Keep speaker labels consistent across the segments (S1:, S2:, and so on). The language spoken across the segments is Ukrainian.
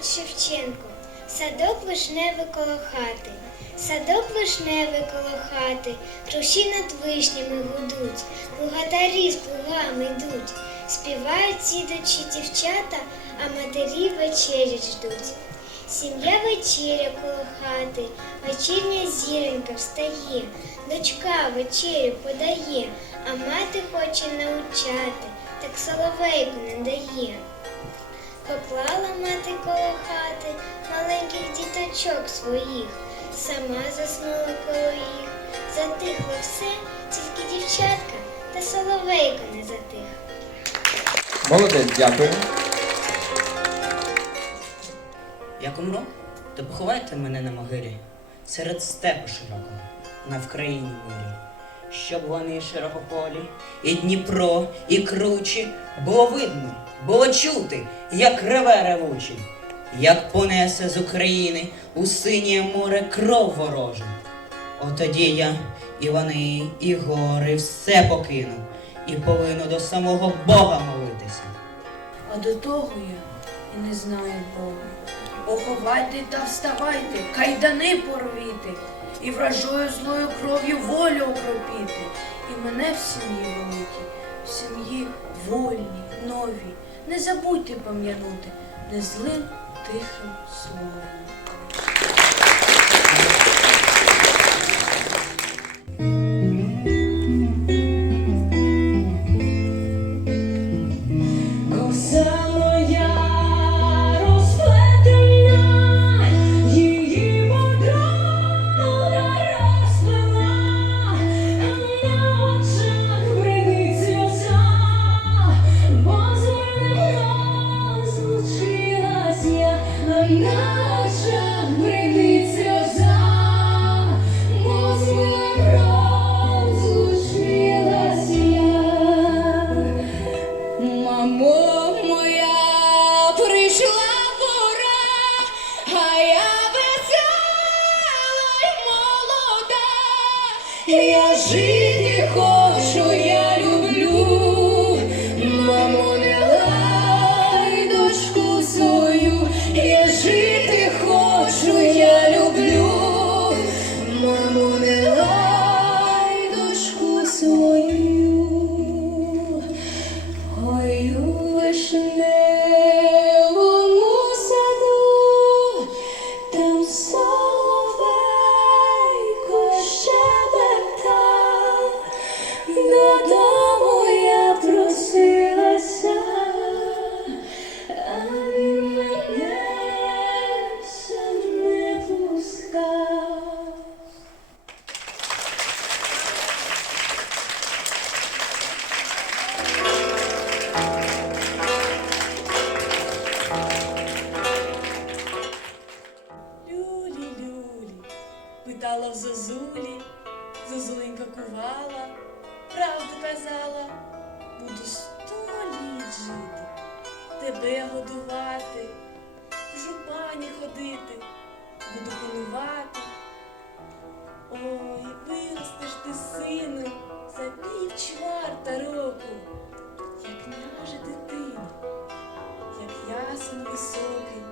S1: Тарас Шевченко, садок вишневий коло хати, садок вишневий коло хати, круші над вишнями гудуть, плугатарі з плугами йдуть, співають дідочі дівчата, а матері вечері ждуть. Сім'я вечеря коло хати, вечірня зіронька встає, дочка вечерю подає, а мати хоче научати, так соловейку не дає. Поклала мати коло хати маленьких діточок своїх, сама заснула коло їх. Затихло все, тільки дівчатка та соловейко не затих.
S2: Молодець, дякую.
S3: Як умру, то поховайте мене на могилі серед степу широкого, на Вкраїні милі, щоб вони широкополі, і Дніпро, і кручі було видно, було чути, як реве ревучий, як понесе з України у синє море кров ворожу. Отоді я і вони, і гори, все покину, і повинну до самого Бога молитися.
S4: А до того я і не знаю Бога. Поховайте та вставайте, кайдани порвіте, і вражою злою кров'ю волю окропіти. І мене в сім'ї великі, в сім'ї вольні, нові. Не забудьте пам'янути незлим тихим словом.
S5: Я жити хочу, я люблю.
S6: Зозулі, зозуленька кувала, правду казала, буду сто літ жити, тебе годувати, в жупані ходити, буду панувати. Ой, виростеш ти, сину, за пів чварта року, як княже дитина, як ясен високий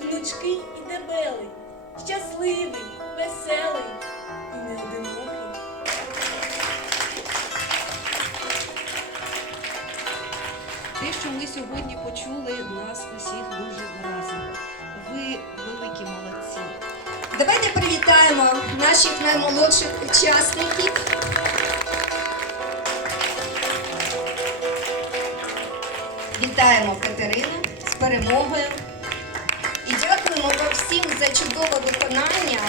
S6: гнучкий і дебелий, щасливий, веселий і не неодинокий.
S7: Те, що ми сьогодні почули, нас усіх дуже вразило. Ви великі молодці.
S8: Давайте привітаємо наших наймолодших учасників. Вітаємо Катерину з перемогою і дякуємо вам всім за чудове виконання